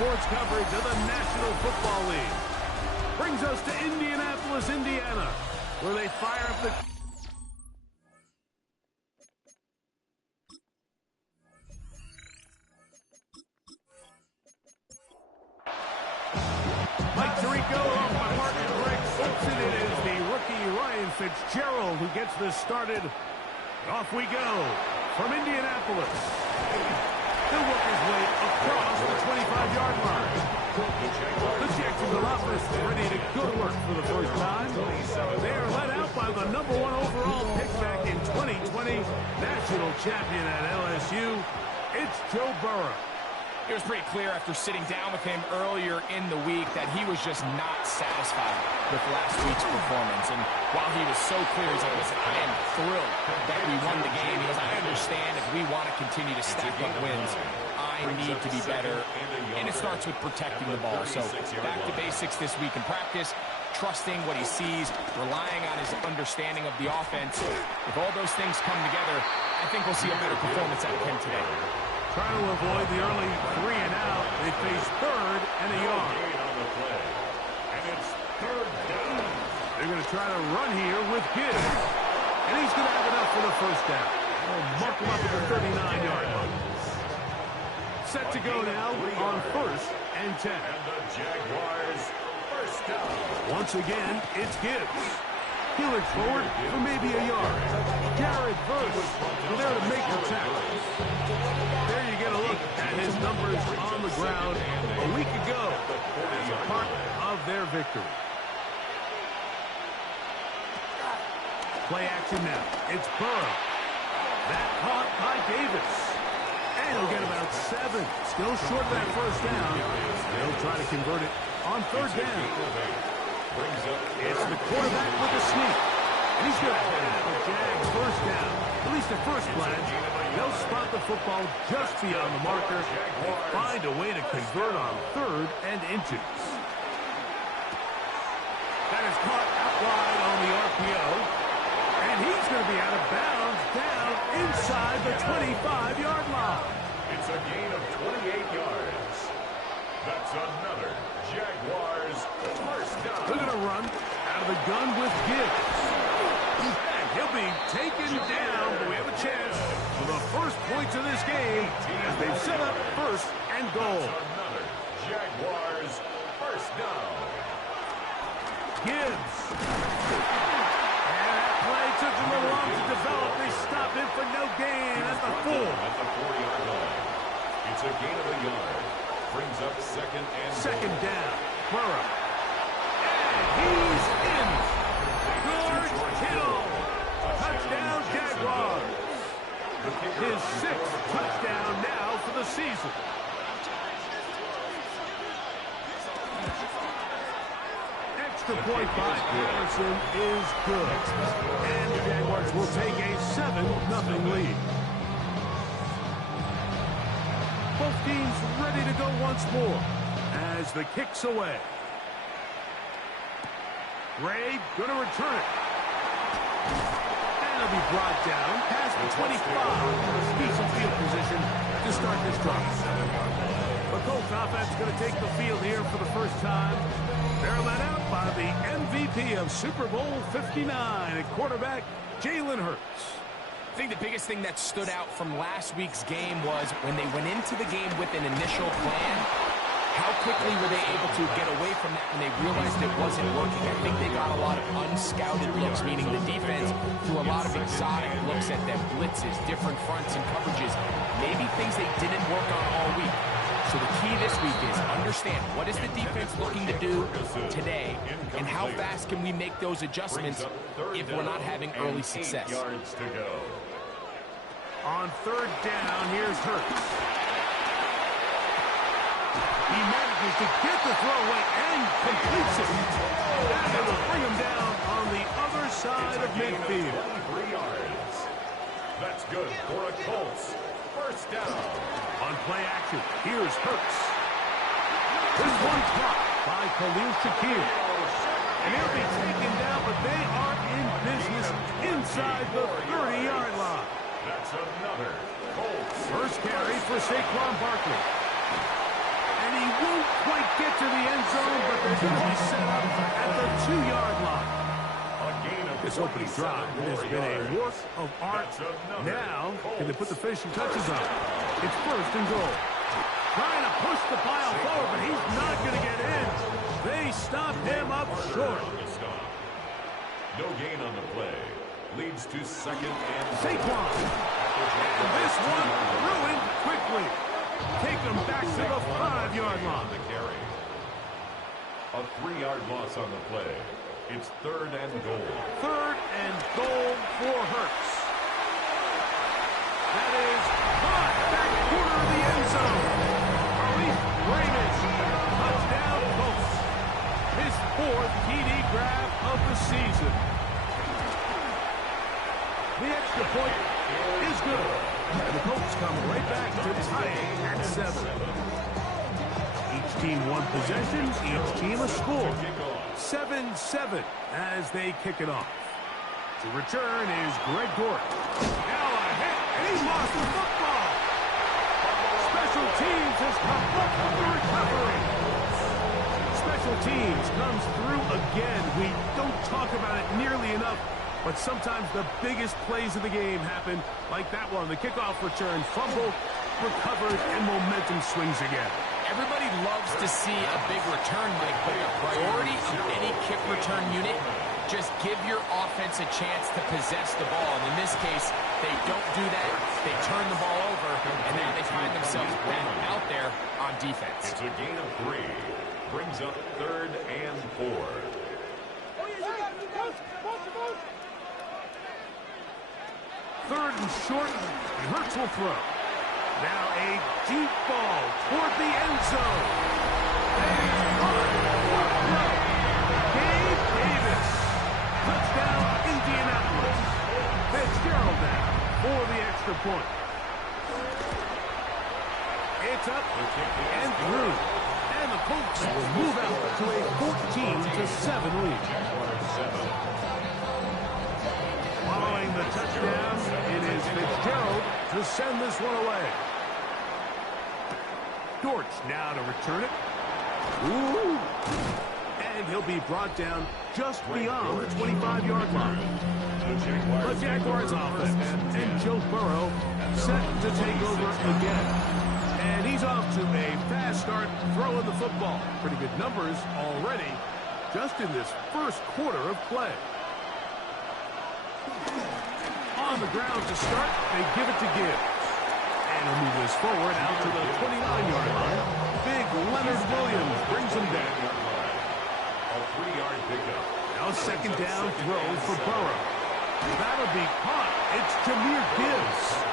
sports coverage of the National Football League. Brings us to Indianapolis, Indiana, where they fire up the... Mike Tirico off by Martin Greg Simpson. It is the rookie Ryan Fitzgerald who gets this started. Off we go from Indianapolis. He'll work his way across the 25-yard line. The Jacksonville offense is ready to go to work for the first time. They are led out by the #1 overall pick back in 2020, national champion at LSU. It's Joe Burrow. It was pretty clear after sitting down with him earlier in the week that he was just not satisfied with last week's performance. And while he was so clear, he's like, listen, I am thrilled that we won the game. He goes, I understand if we want to continue to stack up wins, I need to be better. And it starts with protecting the ball. So back to basics this week in practice, trusting what he sees, relying on his understanding of the offense. If all those things come together, I think we'll see a better performance out of him today. Trying to avoid the early 3 and out. They face 3rd and a yard. And it's 3rd down. They're going to try to run here with Gibbs. And he's going to have enough for the first down. They'll mark him up at the 39-yard line. Set to go now on 1st and 10. And the Jaguars first down. Once again, it's Gibbs. He looks forward for maybe a yard. Jared Verse there to make the tackle. There you get a look at his numbers on the ground a week ago as a part of their victory. Play action now. It's Burrow. That caught by Davis. And he'll get about 7. Still short of that first down. They'll try to convert it on 3rd down. It's the quarterback with the sneak. And he's going to have the Jags first down. At least at first glance, they'll spot the football just beyond the marker and find a way to convert on 3rd and inches. That is caught out wide on the RPO. And he's going to be out of bounds down inside the 25-yard line. It's a gain of 28 yards. That's another Jaguars first down. They're going to run out of the gun with Gibbs. And he'll be taken down, but we have a chance for the first points of this game as they've set up 1st and goal. That's another Jaguars first down. Gibbs. And that play took a little long to develop. They stop him for no gain at the 4. At the 4-yard line. It's a gain of a yard. Brings up 2nd and 2nd down. Burrow. And he's in. George Kittle. Touchdown, Jaguars. His 6th touchdown now for the season. Extra point by Patterson is good. And the Jaguars will take a 7-0 lead. Both teams ready to go once more as the kick's away. Ray going to return it. And it'll be brought down past the 25. Decent field position to start this drive. The Colts offense going to take the field here for the first time. They're led out by the MVP of Super Bowl 59 at quarterback Jalen Hurts. I think the biggest thing that stood out from last week's game was when they went into the game with an initial plan, how quickly were they able to get away from that when they realized it wasn't working. I think they got a lot of unscouted looks, meaning the defense threw a lot of exotic looks at them, blitzes, different fronts and coverages, maybe things they didn't work on all week. So the key this week is understand what is the defense looking to do today and how fast can we make those adjustments if we're not having early success. On 3rd down, here's Hurts. He manages to get the throw away and completes it. And they will bring him down on the other side of midfield. 3 yards. That's good for a Colts first down. On play action, here's Hurts. This one caught by Khalil Shakir. And he'll be taken down, but they are in business inside the 30-yard line. That's another Colts. First carry for Saquon Barkley. And he won't get to the end zone, but they're going to be set up at the 2-yard line. This opening drive has been a work of art. Now, can they put the finishing touches on? It's first and goal. Trying to push the pile forward, but he's not going to get in. They stop him up short. No gain on the play. Leads to second and Saquon. And this one ruined quickly. Take them back to the 5-yard line. A 3-yard loss on the play. It's third and goal. Third and goal for Hurts. That is caught back corner of the end zone. Arleth Raymond, touchdown Colts. His 4th TD grab of the season. The extra point is good. And the Colts come right back to tie it at 7. Each team one possession, each team a score. 7-7 as they kick it off. To return is Greg Dortch. Now a hit, and he lost the football. Special teams has come up with the recovery. Special teams comes through again. We don't talk about it nearly enough, but sometimes the biggest plays of the game happen, like that one. The kickoff return, fumble, recovered, and momentum swings again. Everybody loves to see a big return, Mike, but the priority of any kick return unit, just give your offense a chance to possess the ball. And in this case, they don't do that. They turn the ball over, and now they find themselves back out there on defense. It's a gain of 3. Brings up third and 4. Third and short, and Hurts will throw. Now a deep ball toward the end zone. Gabe Davis. Touchdown, Indianapolis. Fitzgerald now for the extra point. It's up and through. And the Colts will move out to a 14-7 lead. Following the touchdown, it is Fitzgerald to send this one away. Dortch now to return it. Ooh. And he'll be brought down just beyond the 25-yard line. The Jaguars offense and Joe Burrow set to take over again. And he's off to a fast start throwing the football. Pretty good numbers already just in this first quarter of play. On the ground to start, they give it to Gibbs. And he'll move this forward out to the 29-yard line. Big Leonard Williams brings him down. A 3-yard pickup. Now second down throw for Burrow. That'll be caught. It's Jahmyr Gibbs.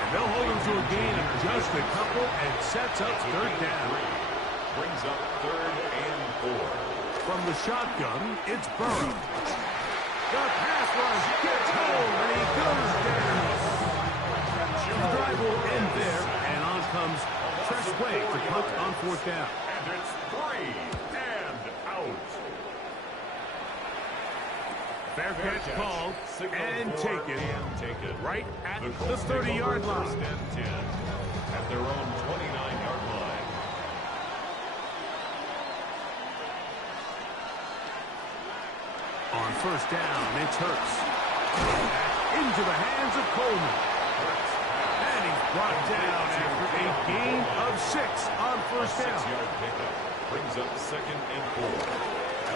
And they'll hold him to a gain of just a couple and sets up third down. Brings up third and 4. From the shotgun, it's Burrow. The pass rush gets home, and he goes down. The drive will end there, and on comes Tress Way to punt on 4th down. And it's 3 and out. Fair catch called and taken right at the 30-yard line. First and 10 at their own 29-yard line. On first down, it's Hurts. Into the hands of Coleman. And he's brought down after a gain of 6 on first down. 6-yard pickup brings up second and 4.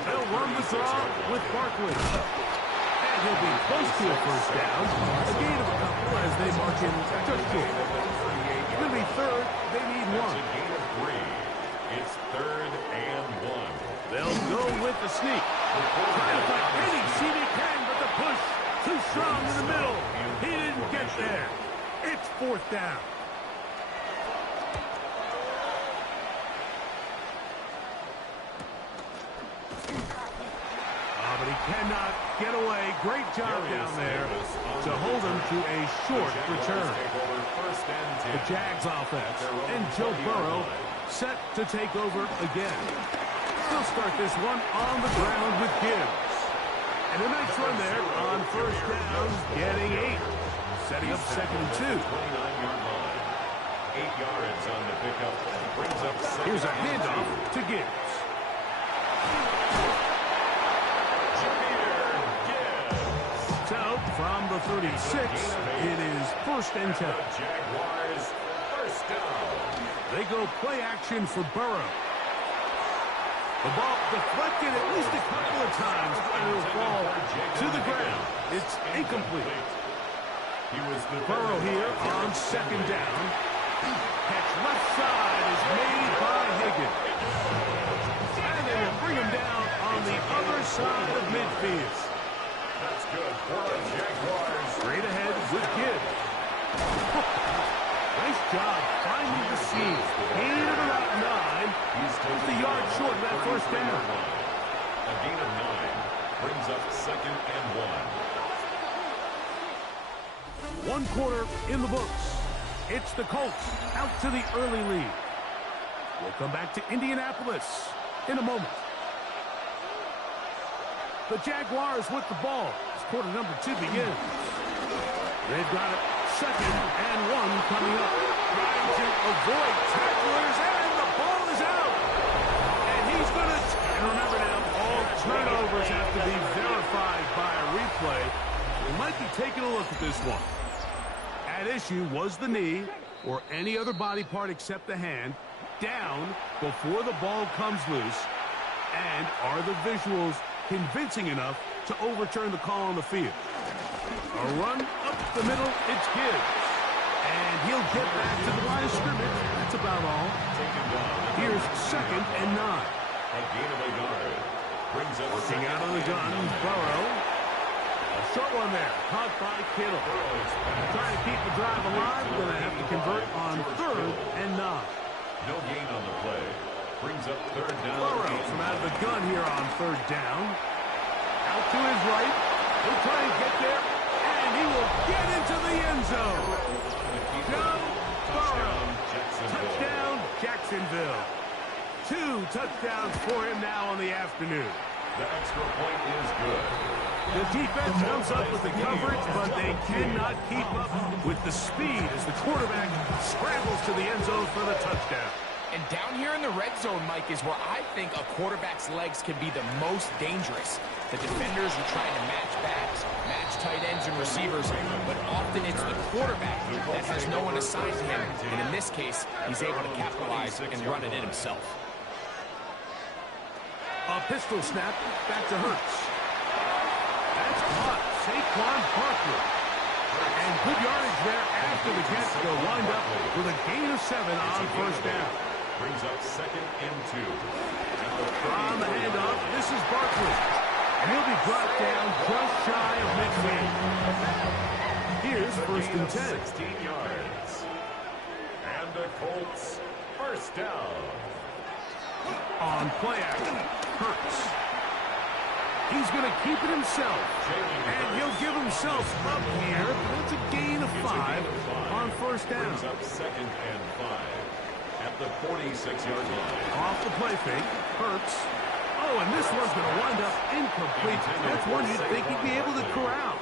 They'll run the draw with Barkley. And he'll be close to a first down. A gain of a couple as they march in just 2. It's going to be third. They need 1. It's a gain of 3. It's third and 1. They'll go with the sneak. Trying to find any seam he can, but the push too strong in the middle. He didn't get there. It's 4th down. But he cannot get away. Great job down there to hold him to a short return. The Jags offense and Joe Burrow set to take over again. They'll start this one on the ground with Gibbs. And a nice run there on first down, getting 8. Setting up second and 2. 29-yard line. 8 yards on the pickup. Brings up Here's a handoff to Gibbs. So, from the 36, it is 1st and 10. Jaguars first down. They go play action for Burrow. The ball deflected at least a couple of times, but it will fall to the ground. It's incomplete. Burrow here on 2nd down. Catch left side is made by Higgins. And they will bring him down on the other side of midfield. That's good for the Jaguars. Straight ahead with Gibbs. Nice job finding the seam. Gain of about 9. Just a yard short of that 1st down. A gain of 9 brings up 2nd and 1. 1 quarter in the books. It's the Colts out to the early lead. We'll come back to Indianapolis in a moment. The Jaguars with the ball as quarter number 2 begins. They've got it 2nd and 1 coming up. Trying to avoid tacklers, and the ball is out. And he's going to... And remember now, all turnovers have to be verified by a replay. We might be taking a look at this one. At issue was the knee, or any other body part except the hand, down before the ball comes loose. And are the visuals convincing enough to overturn the call on the field? A run up the middle, it's Gibbs. And he'll get back to the line of scrimmage. That's about all. Here's 2nd and 9. A gain of a yard brings up Working out of the gun, Burrow. A short one there, caught by Kittle. Trying to keep the drive alive. Going to have to convert on 3rd and 9. No gain on the play. Brings up 3rd down. Burrow from out of the gun here on 3rd down. Out to his right. He'll try and get there. And he will get into the end zone. Joe Burrow. Touchdown, Jacksonville. 2 touchdowns for him now on the afternoon. The extra point is good. The defense comes up with the coverage, but they cannot keep up with the speed as the quarterback scrambles to the end zone for the touchdown. And down here in the red zone, Mike, is where I think a quarterback's legs can be the most dangerous. The defenders are trying to match backs, match tight ends and receivers, but often it's the quarterback that has no one assigned to him. And in this case, he's able to capitalize and run it in himself. A pistol snap back to Hurts. That's caught. Saquon Barkley. And good yardage there after the catch. They'll wind up with a gain of 7 on 1st down. Brings up 2nd and 2. On the handoff, this is Barkley. And he'll be brought down just shy of midfield. Here's 1st and 10. 16 yards. And the Colts first down. On play action, Hurts. He's going to keep it himself. And he'll give himself up here. That's a gain of 5 on 1st down. Brings up 2nd and 5 at the 46-yard line. Off the play fake, Hurts. Oh, and this one's going to wind up incomplete. That's one you'd think he'd be able to corral.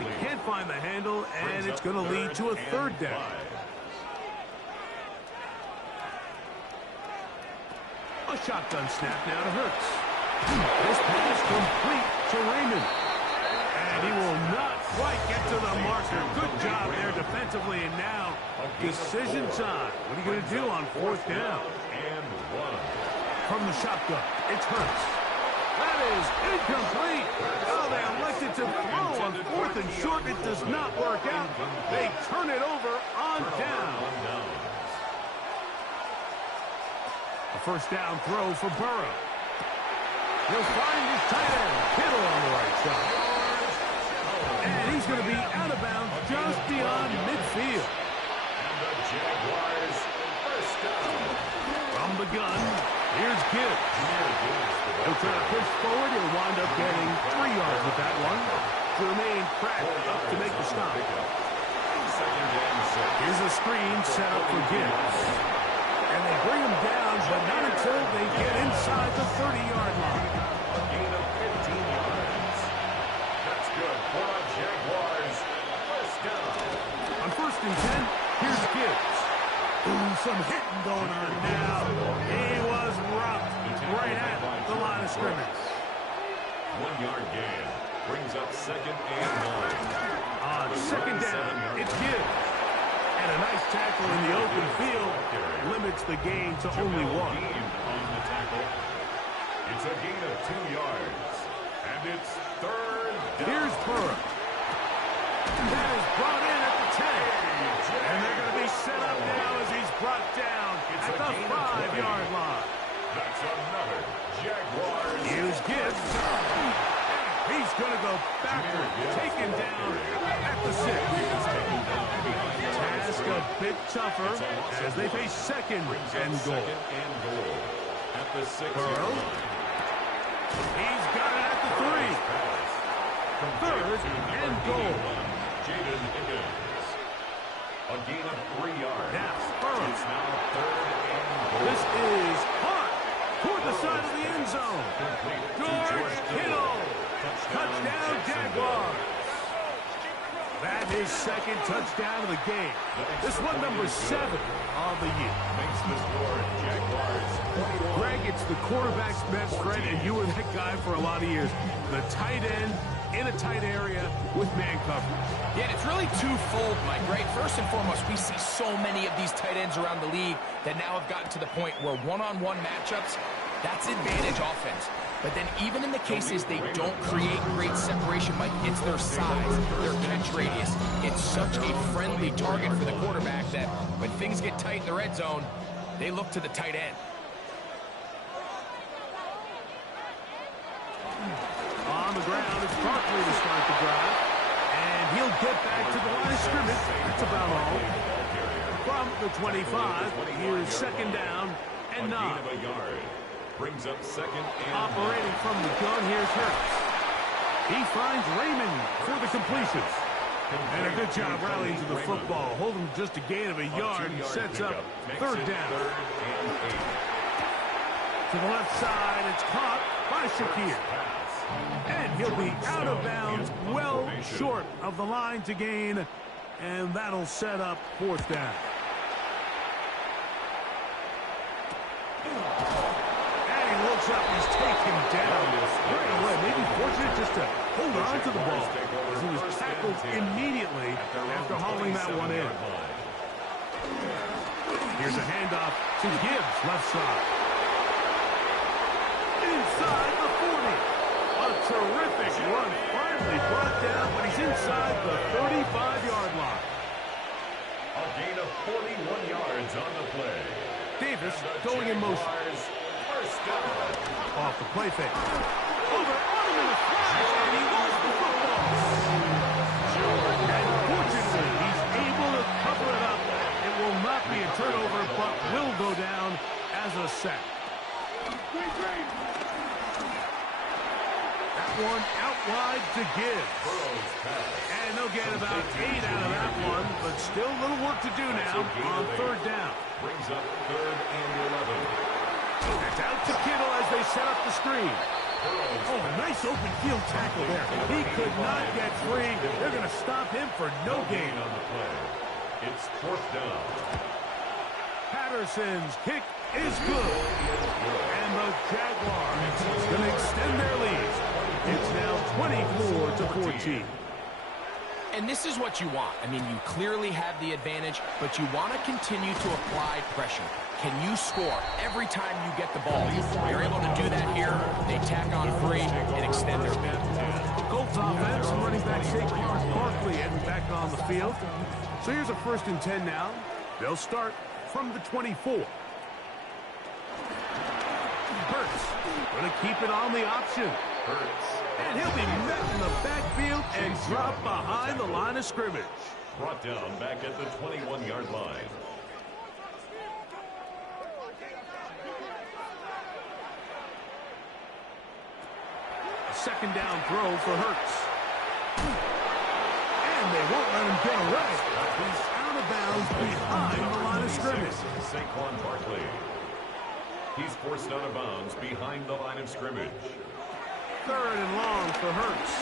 He can't find the handle, and it's going to lead to a 3rd down. A shotgun snap now to Hurts. This pass complete to Raymond. And he will not quite get to the marker. Good job there defensively, and now decision time. What are you going to do on 4th down? And 1. From the shotgun, it's Hurts. That is incomplete. Oh, they elected to throw on 4th and short. It does not work out. They turn it over on down. A 1st down throw for Burrow. He'll find his tight end, Kittle on the right side. And he's going to be out of bounds just beyond midfield. And the Jaguars first down. From the gun, here's Gibbs. He'll try to push forward. He'll wind up getting 3 yards with that one. Jermaine Pratt up to make the stop. Here's a screen set up for Gibbs. And they bring him down, but not until they get inside the 30-yard line. A gain of 15 yards. That's good for the Jaguars. First down. On 1st and 10, here's Gibbs. Ooh, some hitting going on now. He was rocked right at the line of scrimmage. 1 yard gain brings up 2nd and 9. On second down, it's Gibbs. And a nice tackle in the open field limits the gain to only 1. On the tackle. It's a gain of 2 yards. And it's 3rd down. Here's Burrow. That is brought in at the 10. And they're going to be set up now as he's brought down at the 5-yard line. That's another Jaguars. Here's Gibbs. He's going to go backward, taken down at the 6. Task a bit tougher as they face 2nd and goal. At the 6. Burrow. He's got it at the 3. 3rd and goal. Jaden Higgins. A gain of 3 yards. Now, Burrow. It's now 3rd and goal. This is hot toward the side of the end zone. George Kittle. Touchdown, Jaguars. That is 2nd touchdown of the game. This one number 7 on the year. Makes the score Jaguars 21. Greg, it's the quarterback's best friend, and you were that guy for a lot of years. The tight end in a tight area with man coverage. Yeah, and it's really twofold, Mike, right? First and foremost, we see so many of these tight ends around the league that now have gotten to the point where one-on-one matchups, that's advantage offense. But then even in the cases they don't create great separation, Mike, it's their size, their catch radius. It's such a friendly target for the quarterback that when things get tight in the red zone, they look to the tight end. On the ground, it's Barkley to start the drive. And he'll get back to the line of scrimmage. That's about all. From the 25, here's 2nd down and 9. Brings up 2nd and Operating from the gun, here's Hurts. He finds Raymond for the completion. And a good job rallying to the football. Holding just a gain of a yard and sets up 3rd down. To the left side, it's caught by Shakir. And he'll be out of bounds, well short of the line to gain. And that'll set up 4th down. Looks up, he's taken down right away. Maybe fortunate just to hold on to the ball as he was tackled immediately after hauling that one in. Here's a handoff to Gibbs, left side. Inside the 40. A terrific run, finally brought down, but he's inside the 35-yard line. A gain of 41 yards on the play. Davis going in motion. Off the play fake. Over on him in a flash, and he lost the football. And fortunately, he's able to cover it up. It will not be a turnover, but will go down as a sack. That one out wide to Gibbs. And they'll get about 8 out of that one, but still a little work to do now on 3rd down. Brings up 3rd and 11. It's out to Kittle as they set up the screen. Oh, nice open field tackle there. He could not get free. They're going to stop him for no gain on the play. It's 4th down. Patterson's kick is good. And the Jaguars going to extend their lead. It's now 24-14. And this is what you want. I mean, you clearly have the advantage, but you want to continue to apply pressure. Can you score every time you get the ball? You're able to do that here. They tack on 3 and extend their lead. Colts offense, running back Saquon Barkley heading back on the field. So here's a 1st and 10 now. They'll start from the 24. Hurts going to keep it on the option. Hurts. And he'll be met in the backfield and dropped behind the line of scrimmage. Brought down back at the 21-yard line. A 2nd down throw for Hurts. And they won't let him get away. He's out of bounds behind the line of scrimmage. Saquon Barkley. He's forced out of bounds behind the line of scrimmage. 3rd and long for Hurts.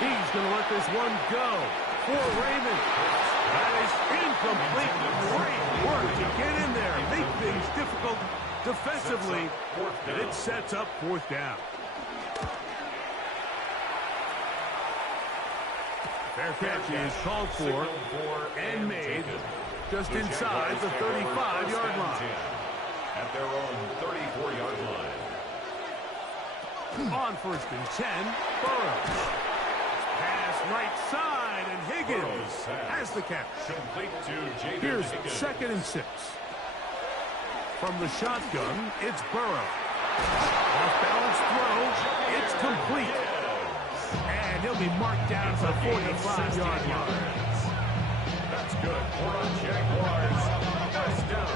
He's going to let this one go for Raymond. That is incomplete. Great work to get in there and make things difficult defensively, and it sets up fourth down. Fair catch is called for and made just inside the 35-yard line. At their own 34-yard line. On first and 10, Burrows. Pass right side, and Higgins has the catch. Complete to Jaden Here's Higgins. second and 6. From the shotgun, it's Burrow. Off-balance throw, it's complete. And he'll be marked down for the 45-yard line. That's good for our Jaguars. First down.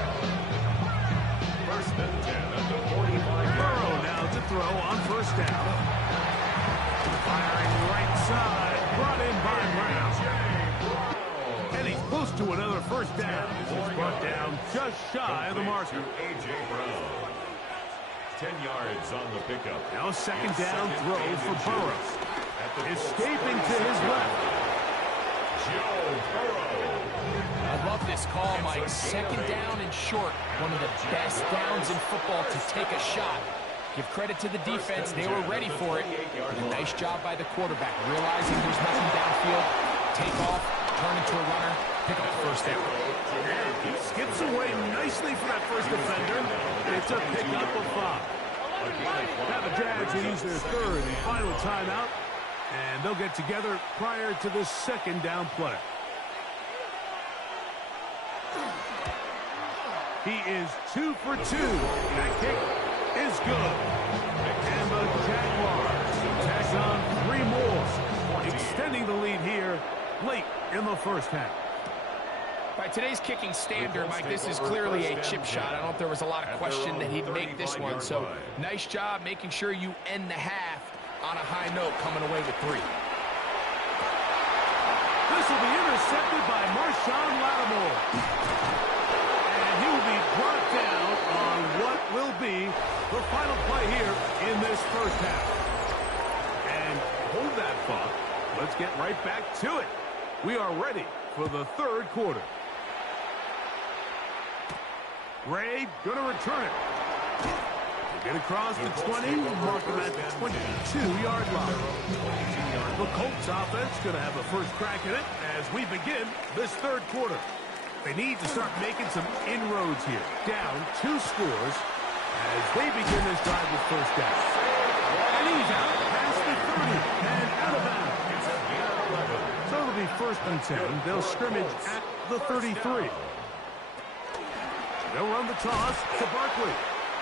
First and 10 at the 45-yard Burrow line. now to throw on first down. Firing right side, brought in by Brown. And he's close to another first down. He's brought down just shy of the marker. To A.J. Brown. 10 yards on the pickup. Now second down throw for Burrow. Escaping to his left. Joe Burrow. I love this call, Mike. Second down and short. One of the best downs in football to take a shot. Give credit to the defense. They were ready for it. And a nice job by the quarterback. Realizing there's nothing downfield. Take off, turn into a runner, pick up the first down. He skips away nicely for that first defender. It's a pickup of 5. Now the Jags will use their third and final timeout. And they'll get together prior to this second down play. He is 2 for 2. That kick is good. And the Jaguars tack on 3 more, extending the lead here late in the first half. By today's kicking standard, Mike, this is clearly a chip shot. I don't know if there was a lot of question that he'd make this one. So nice job making sure you end the half on a high note, coming away with 3. This will be intercepted by Marshawn Lattimore. And he will be brought down on what will be the final play here in this first half. And hold that thought. Let's get right back to it. We are ready for the third quarter. Ray going to return it. Get across the 20, mark him at the 22-yard line. The Colts offense going to have a first crack at it as we begin this third quarter. They need to start making some inroads here. Down 2 scores as they begin this drive with first down. And he's out past the 30 and out of bounds. So it'll be first and 10. They'll scrimmage at the 33. They'll run the toss to Barkley.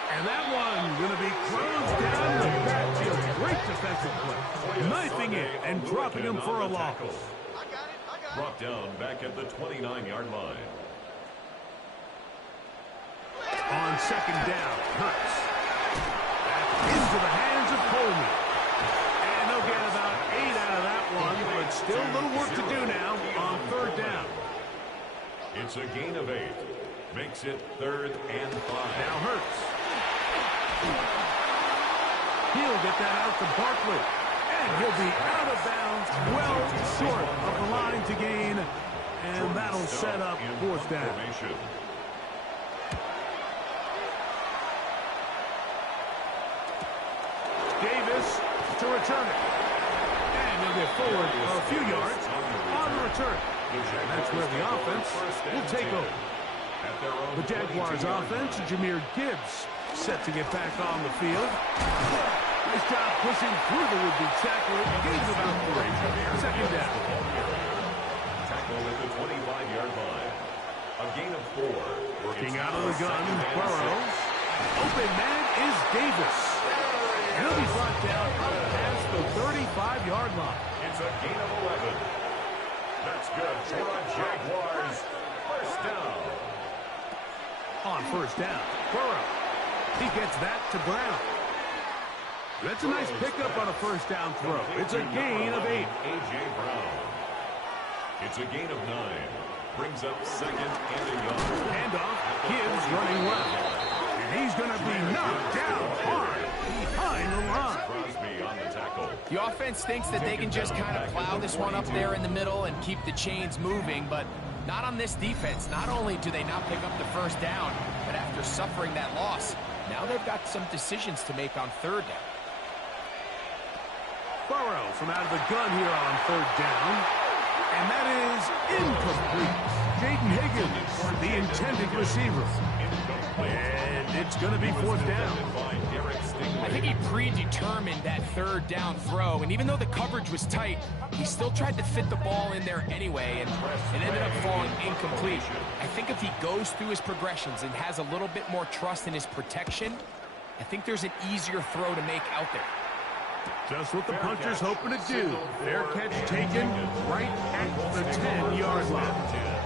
And that one going to be closed down in the backfield. Great defensive play. Knifing it and dropping him for a loss. Brought down back at the 29-yard line. On second down, Hurts. Back into the hands of Coleman. And they'll get about 8 out of that one, but still a little work to do now on third down. It's a gain of 8. Makes it 3rd and 5. Now Hurts. He'll get that out to Barkley. And he'll be out of bounds, well short of the line to gain. And that'll set up fourth down. Davis to return it. And he'll get forward a few yards on the return. And that's where the offense will take over. The Jaguars offense, Jahmyr Gibbs, set to get back on the field. Nice job pushing through the would-be tackler. Gains about 3. Second down. Tackle at the 25-yard line. A gain of 4. Working out of the gun, Burrows. Open man is Davis. He'll be brought down past the 35-yard line. It's a gain of 11. That's good for our Jaguars. First down. On first down, Burrow. He gets that to Brown. That's a nice pickup on a first down throw. It's a gain of 8. A.J. Brown. It's a gain of 9. Brings up second and a yard. Handoff, Gibbs running left. And he's going to be knocked down hard behind the line. Crosby on the tackle. The offense thinks that they can just kind of plow this one up there in the middle and keep the chains moving, but Not on this defense. Not only do they not pick up the first down, but after suffering that loss, now they've got some decisions to make on third down. Burrow from out of the gun here on third down. And that is incomplete. Jaden Higgins, the intended receiver. And it's going to be fourth down. I think he predetermined that third down throw, and even though the coverage was tight, he still tried to fit the ball in there anyway, and it ended up falling incomplete. I think if he goes through his progressions and has a little bit more trust in his protection, I think there's an easier throw to make out there. Just what the puncher's hoping to do. Fair catch taken right at the 10-yard line.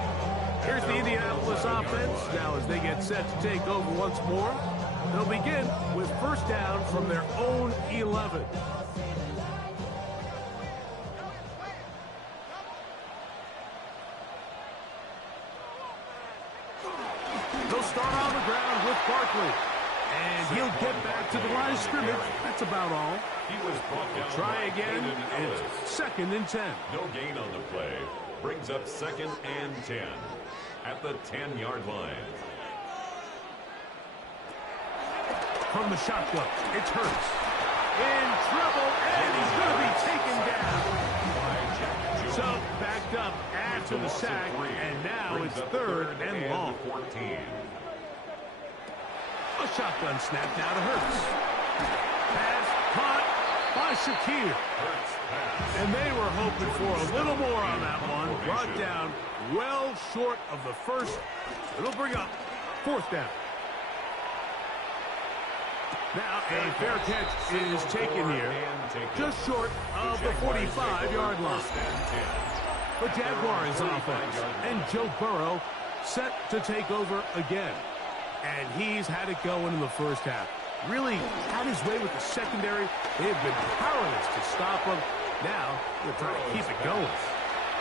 Here's the Indianapolis offense. Now as they get set to take over once more, they'll begin with first down from their own 11. They'll start on the ground with Barkley. And he'll get back to the line of scrimmage. That's about all. He was brought down. Try again. It's 2nd and 10. No gain on the play. Brings up 2nd and 10 at the 10-yard line. From the shotgun, it's Hurts. In trouble, and he's going to be taken down. So backed up after the sack, and now it's 3rd and long. A shotgun snap now to Hurts. Pass caught by Shakir. And they were hoping for a little more on that one. Brought down well short of the first. It'll bring up 4th down. Now a fair catch is taken here, just short of the 45-yard line. The Jaguars offense and Joe Burrow set to take over again. And he's had it going in the first half. Really had his way with the secondary. They have been powerless to stop him. Now they're trying to keep it going.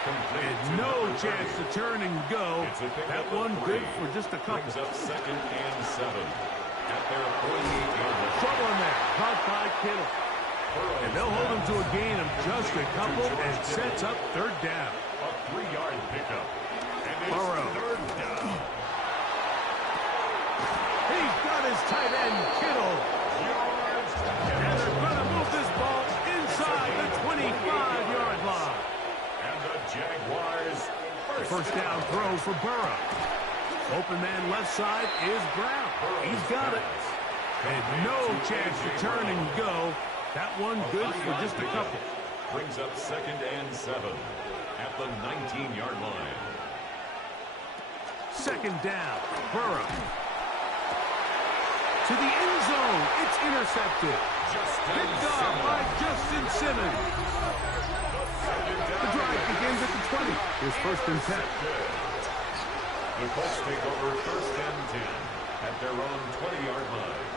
And no chance to turn and go. That one good for just a couple. Up 2nd and 7 at their 48-yard line. Trouble in there, caught by Kittle. And they'll hold him to a gain of just a couple and sets up 3rd down. A 3-yard pickup. And it's Burrow. 3rd down. He's got his tight end, Kittle. And they're going to move this ball inside the 25-yard line. And the Jaguars First down throw for Burrow. Open man left side is Brown. He's got it. And no chance to turn and go. That one good for just a couple. brings up 2nd and 7 at the 19-yard line. 2nd down, Burrow. To the end zone, it's intercepted. Picked off by Justin Simmons. The drive begins at the 20. Here's 1st and 10. The Colts take over 1st and 10 at their own 20-yard line.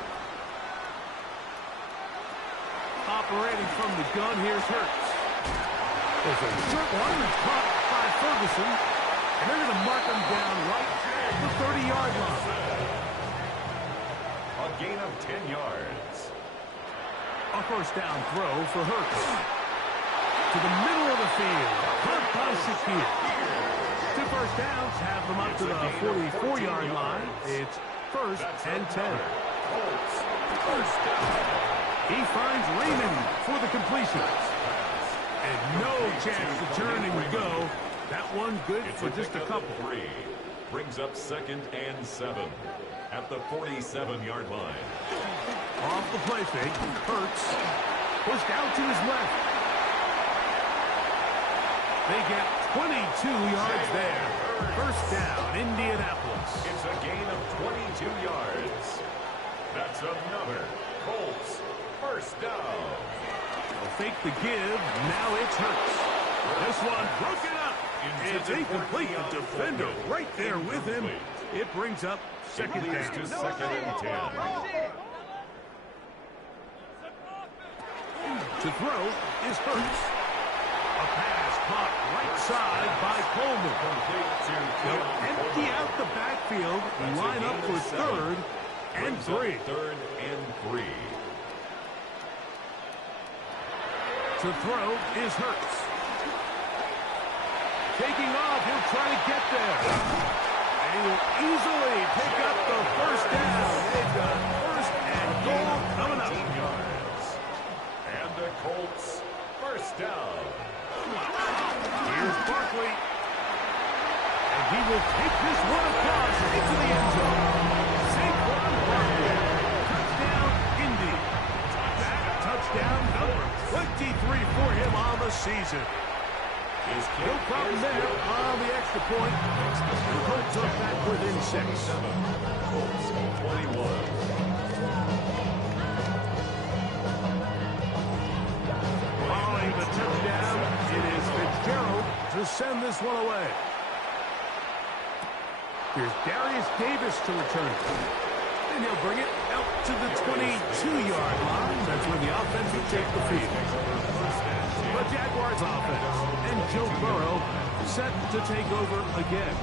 Operating from the gun, here's Hurts. There's a short one caught by Ferguson. And they're going to mark him down right at the 30-yard line. A gain of 10 yards. A first down throw for Hurts. To the middle of the field. Caught by Shakir. 2 first downs have them up to the 44-yard line. It's 1st and 10. Colts, 1st down. He finds Raymond for the completion. And no chance to turn and go. That one good for just a couple. 3 brings up 2nd and 7 at the 47-yard line. Off the play fake, Hurts pushed out to his left. They get 22 yards there. 1st down, Indianapolis. It's a gain of 22 yards. That's another Colts 1st down. They'll fake the give. Now it's Hurts. This one broken up. It's incomplete. The defender right there with him. It brings up 2nd Leads down. to 2nd and 10. To throw is Hurts. A pass caught right side by Coleman. They'll empty out the backfield and line up for 3rd and 3. 3rd and 3. To throw is Hurts. taking off. He'll try to get there. And he'll easily pick up the first down. They've got first and goal coming up. Yards. And the Colts first down. Here's Barkley. And he will take this one across into the end zone. Saquon Barkley. Touchdown, Indy. That touchdown number 23 for him on the season. No problem there on the extra point. The Colts are back within 6. Colts 21. Following the touchdown, it is Fitzgerald to send this one away. Here's Darius Davis to return. And he'll bring it out to the 22-yard line. That's where the offense will take the field. The Jaguars offense and Joe Burrow set to take over again.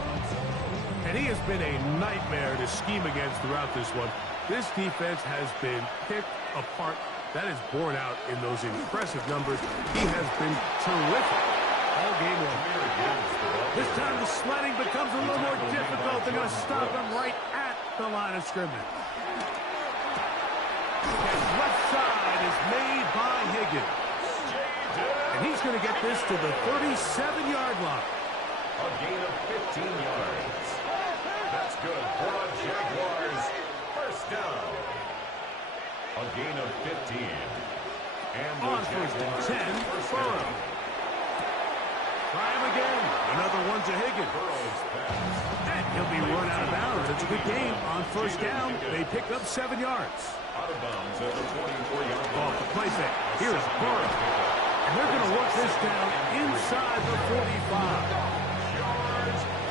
And he has been a nightmare to scheme against throughout this one. This defense has been picked apart. That is borne out in those impressive numbers. He has been terrific all game long. This time the sledding becomes a little more difficult. They're going to stop him right at the line of scrimmage. His left side is made by Higgins. And he's going to get this to the 37-yard line. A gain of 15 yards. That's good for the Jaguars. First down. A gain of 15. And the On first and 10, Burrow. Try him again. Another one to Higgins. Burrow's pass. And he'll be run out of bounds. It's a good game. On first down, they pick up 7 yards. Out of bounds at the 24-yard line. Off the play fake. Here's Burrow. And they're going to work this down inside the 45.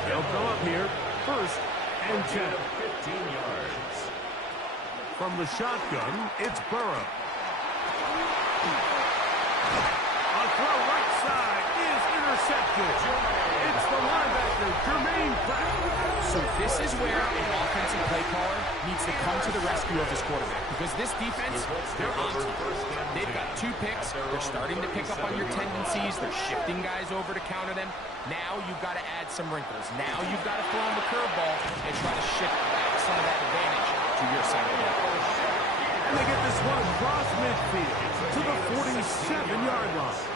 They'll go up here. First and 10. 15 yards. From the shotgun, it's Burrow. A throw right side is intercepted. It's the linebacker, Jermaine Pratt. So this is where an offensive play caller needs to come to the rescue of his quarterback. Because this defense, they're on to you. They've got 2 picks. They're starting to pick up on your tendencies. They're shifting guys over to counter them. Now you've got to add some wrinkles. Now you've got to throw him the curveball and try to shift back some of that advantage to your side of the ball. And they get this one across midfield to the 47-yard line.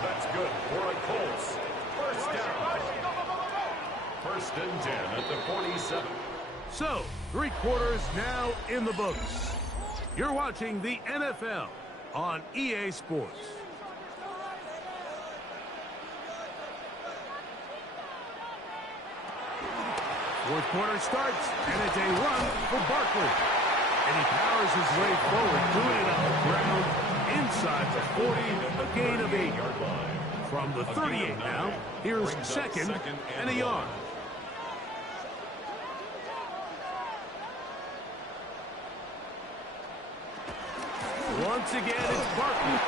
That's good for the Colts. First down. First and 10 at the 47. So, 3 quarters now in the books. You're watching the NFL on EA Sports. Fourth quarter starts, and it's a run for Barkley. And he powers his way forward, doing it on the ground inside the 40, a gain of 8. From the 38 now, here's second and a yard. Once again, it's Barkley.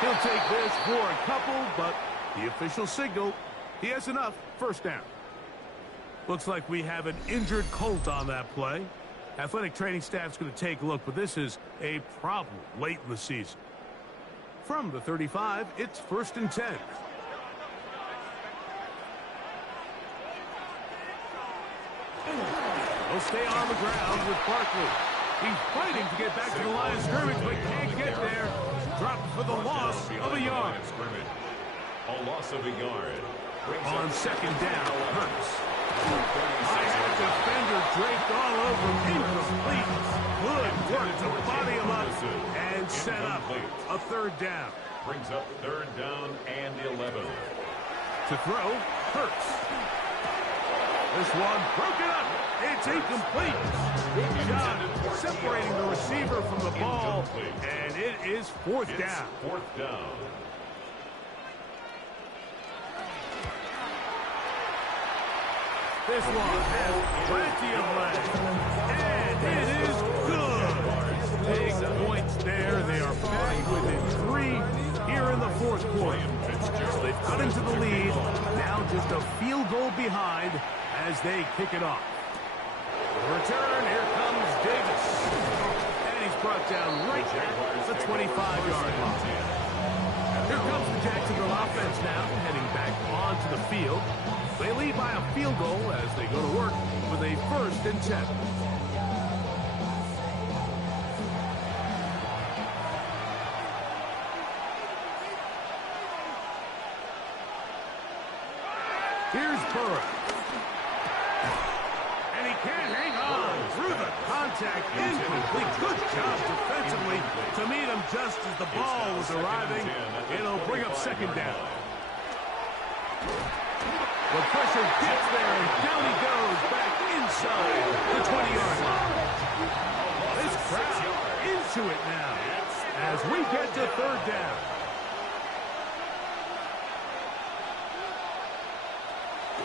He'll take this for a couple, but the official signal, he has enough. First down. Looks like we have an injured Colt on that play. Athletic training staff's going to take a look, but this is a problem late in the season. From the 35, it's first and 10. He'll stay on the ground with Barkley. He's fighting to get back to the line of scrimmage, but can't get there. Dropped for the loss of a yard. A loss of a yard. On second down, Hurts. High defender draped all over him. Incomplete. Good work to body him up and set up a third down. Brings up third down and 11. To throw, Hurts. This one broken up. It's incomplete. Good job separating the receiver from the ball, and it is fourth down. Fourth down. This one has plenty of legs, and it is good. Big points there. They are back within 3 here in the fourth quarter. They've cut into the lead. Now just a field goal behind as they kick it off. Return, here comes Davis. And he's brought down right at the 25-yard line. Here comes the Jacksonville offense now, heading back onto the field. They lead by a field goal as they go to work with a 1st and 10. Here's Burrow. And he can't hang on through the contact. Incomplete. Good job defensively to meet him just as the ball was arriving. It'll bring up 2nd down. The pressure gets there, and down he goes back inside the 20-yard line. This crowd into it now as we get to 3rd down.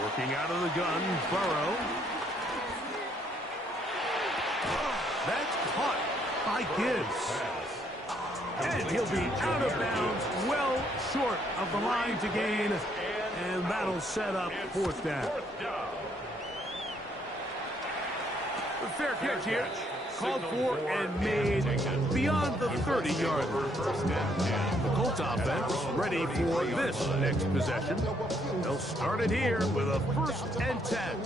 Working out of the gun, Burrow. That's caught by Gibbs. And he'll be out of bounds, well short of the line to gain. And that'll set up 4th down. The fair catch here. Called for and made beyond the 30-yard line. The Colts offense ready for this next possession. They'll start it here with a 1st and 10.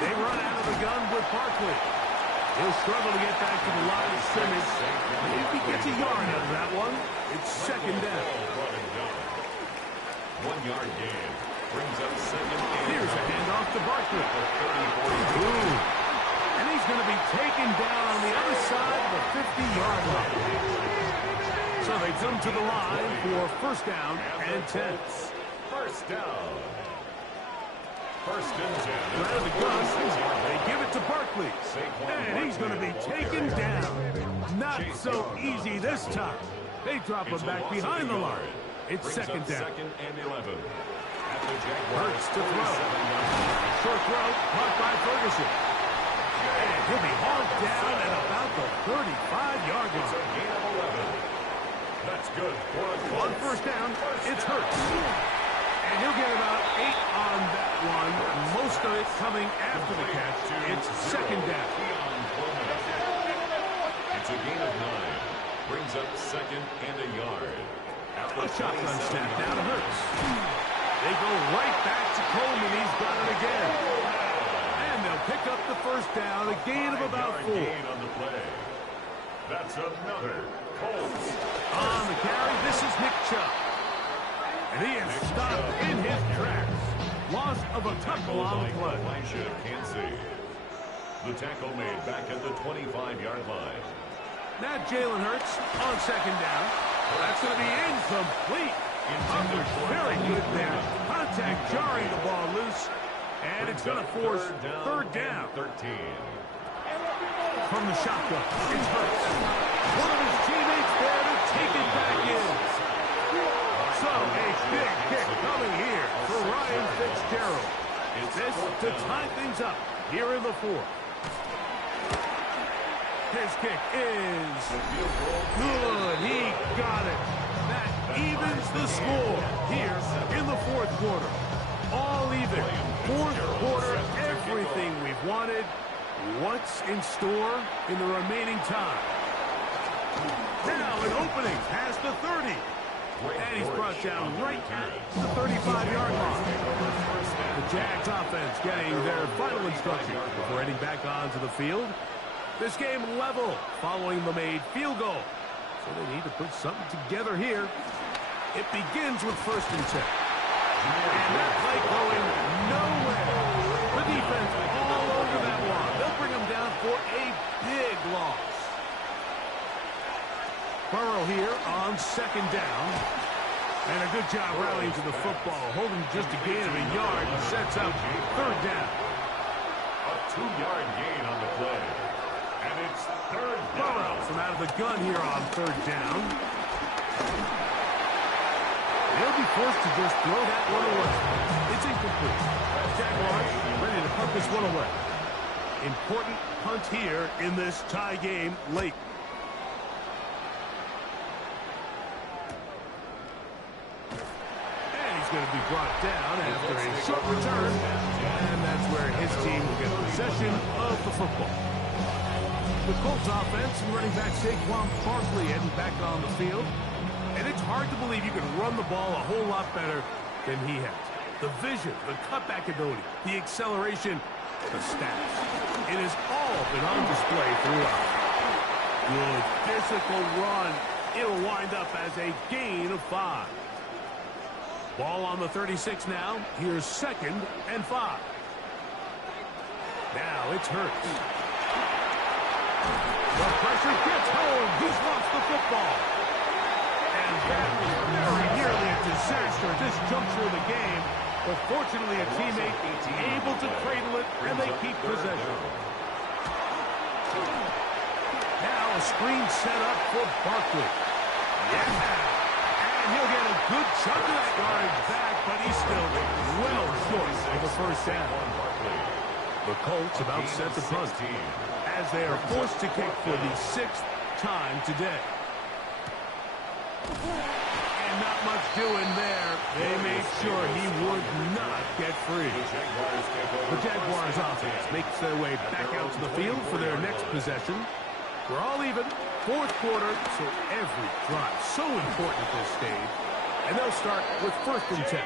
They run out of the gun with Barkley. He'll struggle to get back to the line of scrimmage. If he gets a yard out of that one, it's 2nd down. 1-yard gain brings up 2nd. Here's a handoff to Barkley. Ooh. And he's going to be taken down on the other side of the 50-yard line. So they come to the line for 1st down and 10. 1st down. 1st and 10. Out of the gun, they give it to Barkley. And he's going to be taken down. Not so easy this time. They drop him back behind the line. It's 2nd down. 2nd and 11. Hurts to throw. Short throw, caught by Ferguson. And he'll be hauled down at about the 35-yard line. It's a gain of 11. That's good for a On 1st down, it's Hurts. And he'll get about 8 on that one. Most of it coming after the catch. It's 2nd down. It's a gain of 9. Brings up 2nd and a yard. A shotgun snap now to Hurts. They go right back to Coleman. He's got it again. And they'll pick up the 1st down. A gain of about 4. Gain on the play. That's another Colts. On the carry, this is Nick Chubb. And he is stopped in his tracks. Loss of a tackle on the play. Can't see. The tackle made back at the 25-yard line. Now Jalen Hurts on 2nd down. That's going to be incomplete. Coverage very good there. Contact jarring the ball loose. And it's going to force 3rd down. 13. From the shotgun, it's Hurts. One of his teammates there to take it back in. So a big kick coming here for Ryan Fitzgerald. This to tie things up here in the 4th. His kick is good. He got it. That evens the score here in the 4th quarter. All even. 4th quarter, everything we've wanted. What's in store in the remaining time? Now an opening past the 30. And he's brought down right at the 35-yard line. The Jags offense getting their final instructions before heading back onto the field. This game level following the made field goal. So they need to put something together here. It begins with 1st and 10. And that play going nowhere. The defense all over that one. They'll bring them down for a big loss. Burrow here on 2nd down. And a good job rallying to the football. Holding just a gain of a yard. Sets up 3rd down. A 2-yard gain on the play. And it's 3rd down. Burrow from out of the gun here on 3rd down. They'll be forced to just throw that one away. It's incomplete. Jaguars ready to punt this one away. Important punt here in this tie game late. And he is going to be brought down after a short return, and that's where his team will get possession of the football. The Colts offense and running back Saquon Barkley heading back on the field. And it's hard to believe you can run the ball a whole lot better than he has. The vision, the cutback ability, the acceleration, the stats. It has all been on display throughout. Good physical run. It'll wind up as a gain of 5. Ball on the 36 now. Here's 2nd and 5. Now it's Hurts. The pressure gets home. He's lost the football. And that was very nearly a disaster at this juncture of the game. But fortunately, a teammate able to cradle it, and they keep possession. Now a screen set up for Barkley. Yeah. And he'll get a good chunk of that yardage back, but he's still well short of the first down. The Colts about set the punt as they are forced to kick for the 6th time today. And not much doing there. They made sure he would not get free. The Jaguars offense makes their way back out to the field for their next possession. We're all even. 4th quarter, so every drive so important at this stage. And they'll start with 1st and 10.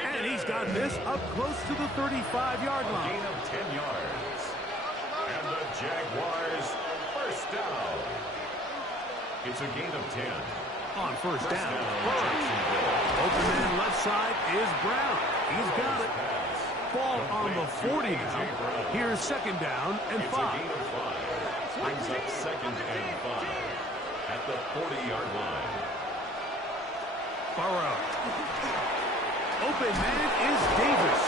And he's got this up close to the 35-yard line. Gain of 10 yards. And the Jaguars first down. It's a gain of 10. On first down. Open man left side is Brown. He's got it. Ball on the 40 now. Here's 2nd down and 5. Brings up 2nd and 5 at the 40-yard line. Burrow. Open man is Davis.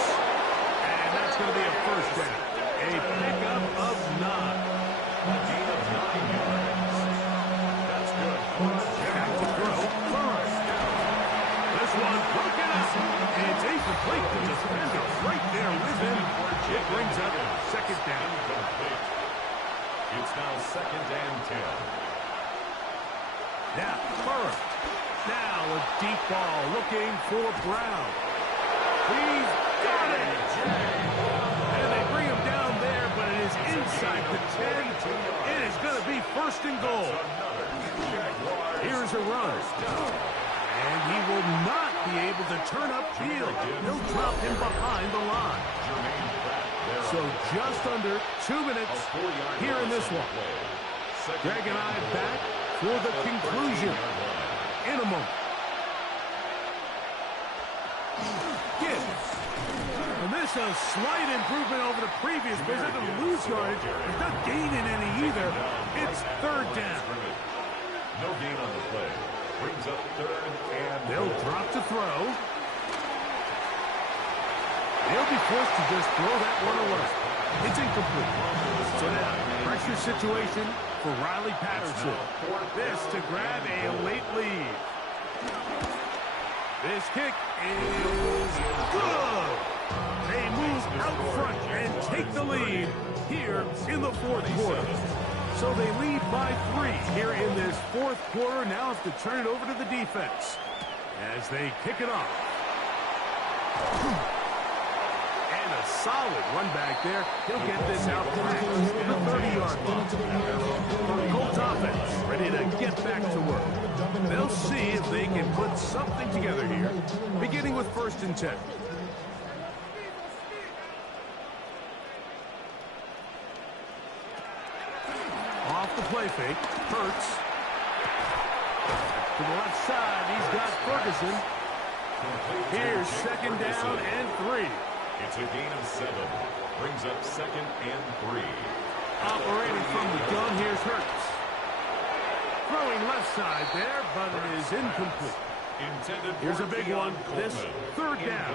And that's going to be a first down. A pickup of 9. A gain of 9 yards. That's good. Back to throw. Burrow. This one broken up. It's incomplete. The defender right there with him. It brings up 2nd down. It's now 2nd and 10. Now, Burrow. Now a deep ball looking for Brown. He's got it. And they bring him down there, but it is inside the 10. It is going to be 1st and goal. Here's a run. And he will not be able to turn upfield. He'll drop him behind the line. So just under 2 minutes here in this one. Greg and I back for the conclusion in a moment. Gibbs. And this is a slight improvement over the previous, but he's not going to lose yardage. He's not gaining any either. It's 3rd down. No gain on the play. Brings up 3rd and they'll drop to throw. They'll be forced to just throw that one away. It's incomplete. So now, pressure situation for Riley Patterson. This to grab a late lead. This kick is good. They move out front and take the lead here in the 4th quarter. So they lead by 3 here in this 4th quarter. Now have to turn it over to the defense as they kick it off. And a solid run back there. He'll get this out to the 30-yard line. Colts offense ready to get back to work. They'll see if they can put something together here, beginning with 1st and 10. Off the play fake, Hurts. To the left side, he's got Ferguson. Here's 2nd down and 3. It's a gain of 7. Brings up 2nd and 3. Operating from the gun, here's Hurts. Throwing left side there, but it is incomplete. Here's a big one. This 3rd down.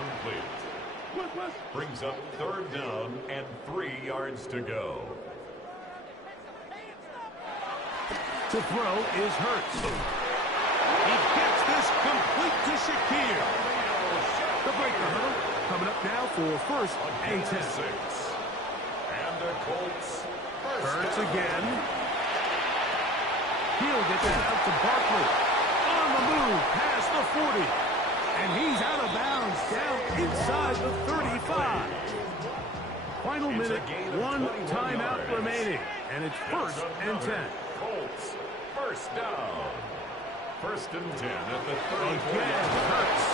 Brings up 3rd down and 3 yards to go. To throw is Hurts. He gets this complete to Shakir. The breaker huddle coming up now for 1st and 10. And the Colts. Hurts again. He'll get that out to Barkley. On the move past the 40. And he's out first down inside the 35. Final minute, one timeout remaining, and it's first and 10. Colts, first down. First and 10 at the 34. Again, Hurts.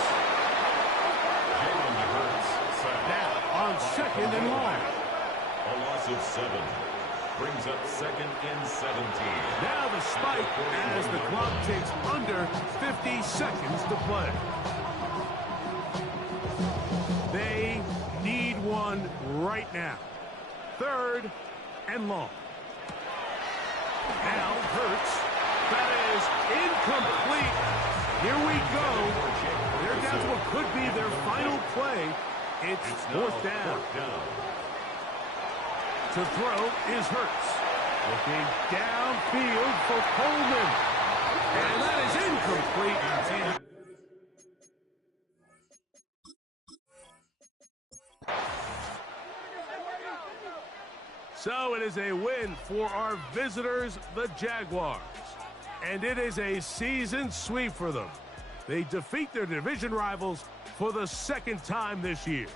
Jalen Hurts sacked. Now on second and long. A loss of 7. Brings up second and 17. Now the spike as the clock takes under 50 seconds to play. They need one right now. Third and long. Now Hurts. That is incomplete. Here we go. They're down to what could be their final play. It's fourth down. To throw is Hurts. Looking downfield for Coleman. And that is incomplete. So it is a win for our visitors, the Jaguars. And it is a season sweep for them. They defeat their division rivals for the second time this year.